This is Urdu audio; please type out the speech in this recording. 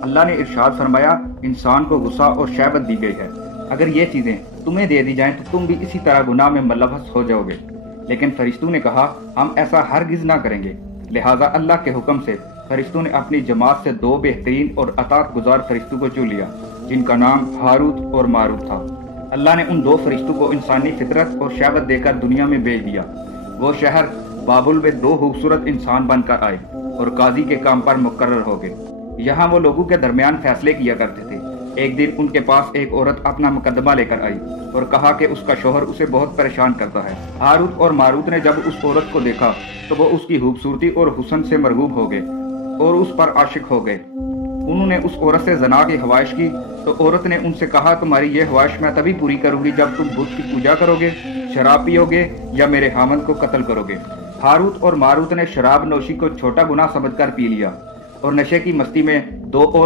اللہ نے ارشاد فرمایا انسان کو غصہ اور شہوت دی گئی ہے، اگر یہ چیزیں تمہیں دے دی جائیں تو تم بھی اسی طرح گناہ میں ملوث ہو جاؤ گے۔ لیکن فرشتوں نے کہا ہم ایسا ہرگز نہ کریں گے۔ لہٰذا اللہ کے حکم سے فرشتوں نے اپنی جماعت سے دو بہترین اور اطاعت گزار فرشتوں کو چن لیا جن کا نام ہاروت اور ماروت تھا۔ اللہ نے ان دو فرشتوں کو انسانی فطرت اور شہوت دے کر دنیا میں بھیج دیا۔ وہ شہر بابل میں دو خوبصورت انسان بن کر آئے اور قاضی کے کام پر مقرر ہو گئے۔ یہاں وہ لوگوں کے درمیان فیصلے کیا کرتے تھے۔ ایک دن ان کے پاس ایک عورت اپنا مقدمہ لے کر آئی اور کہا کہ اس کا شوہر اسے بہت پریشان کرتا ہے۔ ہاروت اور ماروت نے جب اس عورت کو دیکھا تو وہ اس کی خوبصورتی اور حسن سے مرغوب ہو گئے اور اس پر عاشق ہو گئے۔ انہوں نے اس عورت سے زنا کی خواہش کی تو عورت نے ان سے کہا تمہاری یہ خواہش میں تبھی پوری کروں گی جب تم بت کی پوجا کرو گے، شراب پیو گے یا میرے خامند کو قتل کرو گے۔ ہاروت اور ماروت نے شراب نوشی کو چھوٹا گناہ سمجھ کر پی لیا اور نشے کی مستی میں دو اور